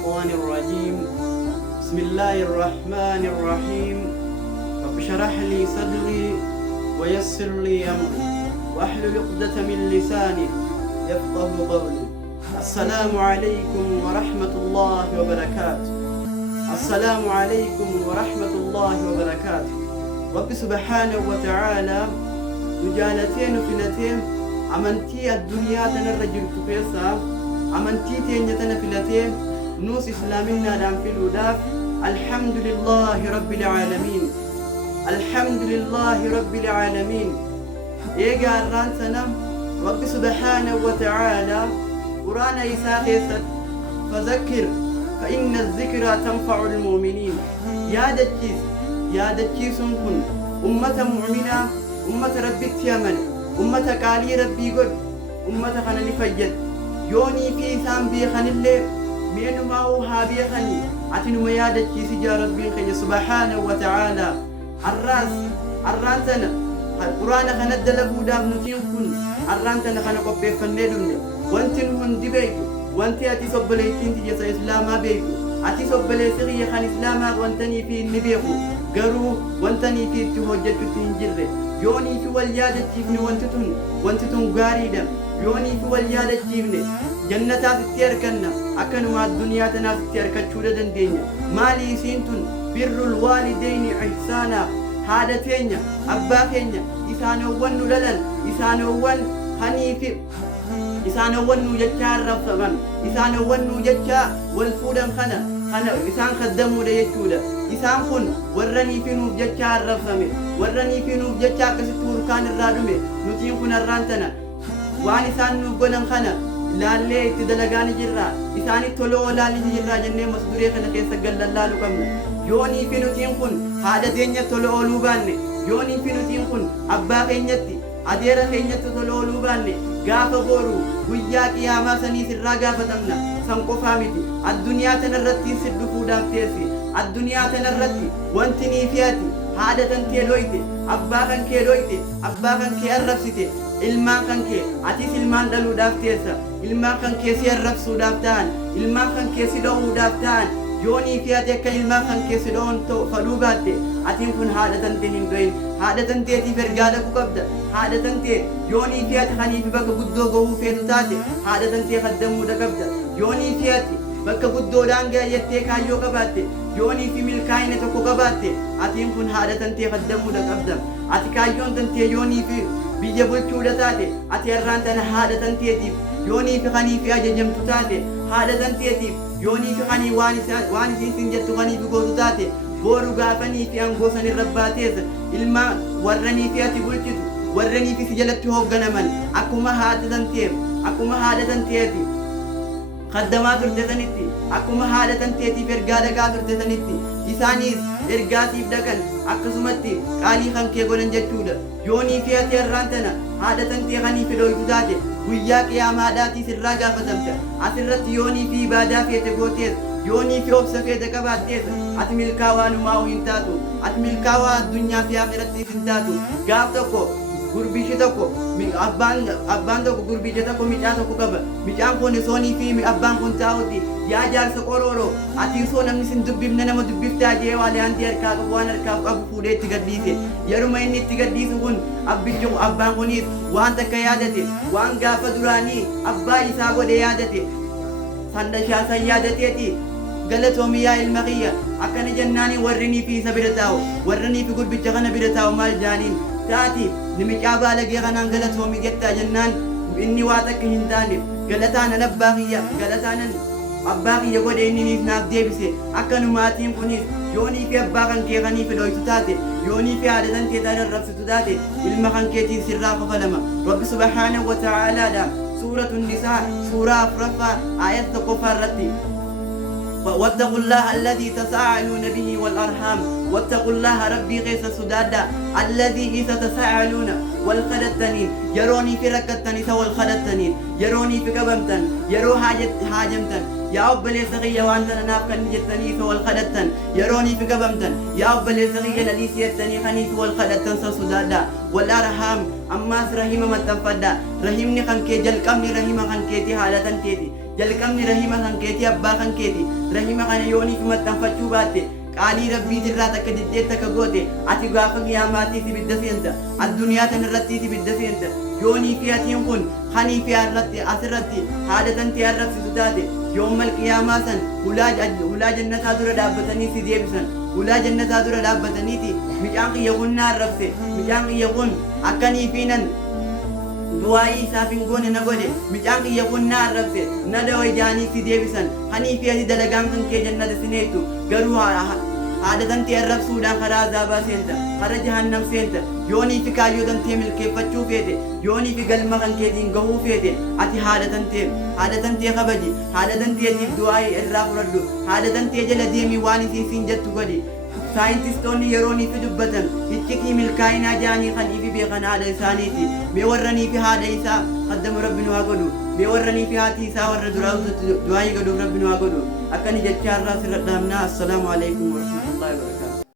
الشيطان الرجيم. بسم الله الرحمن الرحيم. رب اشرح لي صدري ويسر لي أمري واحلل عقدة من لساني يفقه قولي. السلام عليكم ورحمة الله وبركاته. السلام عليكم ورحمة الله وبركاته. رب سبحانه وتعالى نجالتين وفلتين أمنتي الدنيا تنرجل تفيسا أمنتي تنجتنا فلتين نوس إسلامنا دام في الوداف. الحمد لله رب العالمين. الحمد لله رب العالمين. إيجا الرانتنا رب سبحانه وتعالى قرآن إساء فذكر فإن الذكرى تنفع المؤمنين. يا دجيس كن أمة مؤمنة، أمة ربي تيامن، أمة قالي ربي قد، أمة خنني فجد يوني في سام بيخن اللي مينو ماو هابيخني أتنو ما يا دجيس جا ربي خي سبحانه وتعالى. الرانتنا القرآن خند لبو داب نتين كن الرانتنا خنا قبي فندون وانتن هن دبيتو وانتي أتي صبليتين تجسا إسلاما بيتو أتي صبليتي خان إسلاما وانتني في النبيخو قرو وانتني في التهجة تنجر يوني في واليادة تيفن وانتتون غاريدا يوني في واليادة تيفن جنة تتيركنا أكنوا الدنيا تناس تتيركتشورة دندينيا مالي سينتون بر الوالدين إحسانا هذا تينيا أبا تينيا إسانوان للن إسانوان حنيفي إسانوان يجار رفضان إسانوان يجار والفودان خنا إسان خدموا ليجودا إسان خن ورني في نوب جار رفضان ورني في نوب جار كستور كان الرادمي نتين خنا الرانتنا وان إسان نوب قلن خنا لالي تدلغاني جرا إساني تلو لالي جرا جنة مصدوري خنا كيسا قل اللالو كمنا يوني في نتين خن هذا دينيا تلو لوباني يوني في نتين خن أبا خينيتي أديرا خينيتي تلو لوباني غافا بورو ويا قياما سني سرا غافا تمنا سنقو فامتي الدنيا تنرتي سدفو دافتيسي الدنيا تنرتي وانتني فياتي هذا تنتي لويتي أبا كنكي لويتي أبا كنكي أرفسيتي ilmaan kan kee atis ilmaan dhaluudhaaf teessa ilmaan kan kee si arrabsuudhaaf ta'an ilmaan kan kee si dha'uudhaaf ta'an yoonii fi ati akka ilmaan kan kee si dha'uun fadhuu baatte atiin kun haadha tantee hin doyin haadha tanteetiif ergaa dhaqu qabda haadha tantee yoonii fi ati kaniif bakka guddoo gahuu feetu taate haadha tantee kaddamuudha qabda yoonii fi ati bakka guddoodhaan gaayattee kaayyoo qabaatte yoonii fi milkaa'ina tokko qabaatte atiin kun haadha tantee kaddamuudha qabda ati kaayyoon tantee yoonii fi biyya bulchuudha taate ati irraan tana haadha tanteetiif yoonii fi kanii fi ajajamtu taate haadha tanteetiif yoonii fi kanii waan isin jettu kanii fi gootu taate booru gaafanii fi aangoo san irra baateessa ilmaan warranii fi ati bulchitu warranii fi si jalatti hoogganaman akkuma haadha tanteeti kaddamaa turte sanitti akkuma haadha tanteetiif ergaa dhaqaa turte sanitti isaanis ergaatiif dhaqan akkasumatti qaalii kan kee godhan jechuudha yoonii fi ati irraan tana haadha tantee kanii fi dhoytu taate guyyaa qiyaamaadhaatii sirraa gaafatamta asirratti yoonii fi ibaadaa feete gootees yoonii fi obsa feete qabaattees ati milkaawaa numaa hin taatu ati milkaawaa addunyaa fi akhirattiif hin taatu gaaf tokko gurbichi tokko abbaan tokko gurbicha tokko micaa tokko qaba micaan kun soonii fi abbaan kun taa'uti yaa jaarsa qorooroo ati soo namni sin dubbifne nama dubbiftaa jee waalee hanti harkaa qabu waan harkaa qabu fuudhee itti gadhiise yeruma inni itti gadhiisu kun abbaan kunis waan takka yaadate waan gaafa duraanii abbaa isaa godhe yaadate sandashaa san yaadateeti galatoomi yaa ilma kiyya akkana jennaani warrinii fi isa bira taa'u warrinii fi gurbicha kana bira taa'u maal jaaniin taati nimicaa baalagee kanaan galatoomi jettaa jennaan inni waa takka hin taane galataanan abbaa kiyya godhe inniniif naaf deebise akkanumaatiin kunis yoonii fi abbaa kan kee kanii fi dhoytu taate yoonii fi haadha tantee arrabsitu taate ilma kan keetiin sirraa kofalama rabbi subhaanahu wa ta'aalaadha suuratu nisaa suuraa afuraffaa aayata tokkoffaa irratti واتقوا الله الذي تساءلون به والأرحام واتقوا الله ربي غيث سدادا الذي إذا تساءلون والخلتنين يروني في ركتني سوى الخلتنين يروني في قبمتن يرو حاجمتن يا أب لي سغية وأنت نافك نجتني سوى الخلتن يروني في قبمتن يا أب لي سغية لليسيتني خني سوى الخلتن سدادا والأرحام أما رحيم ما تنفدا رحيمني خنكي جل كمني رحيم خنكي تي حالة تيتي jalqabni rahima kan keetii abbaa kan keeti rahima kana yooniif maxxanfachuu baatte qaalii rabbii irraa takka diddeetta ka goote ati gaafa qiyaamaatii ibidda seenta addunyaa tan irratti ibidda seenta yoonii fi atiin kun hanii fi asirratti haadha tantee arrabsitu taate yoomal qiyaamaa san ulaa jannataa dura dhaabbatanii si deebisan ulaa jannataa dura dhaabbataniiti midhaan qiyya kun na arrabse midhaan qiyya kun akkanii fi nan du'aa'ii isaaf hin goone na godhe midhaan qiyya kun na arrabse na dawai jaanii si deebisan hanii fi ati dalagaan kan kee jannata sineettu garuu haadha tantee arrabsuudhaan karaa azaabaa seenta karaa jahannam seenta yoonii fi kaayyoo tantee milkeeffachuu feete yoonii fi galma kan keetiin gahuu feete ati haadha tantee kabaji haadha tanteetiif du'aa'ii irraa fudhadhu haadha tantee jala deemii waan isiin jettu godhi saayintistoonni yeroonii fi dubbatan iccitii milkaa'inaa jaanii kan ifi beekan haadha isaaniiti mee warranii fi haadha isaa qaddamu rabbi nu haa godhu mee warranii fi haati isaa warra du'aa'ii godhuuf rabbi nu haa godhu akkani jechaa irraa sirra dhaabnaa assalaamu alaikum warahmatullahi wabarakatuh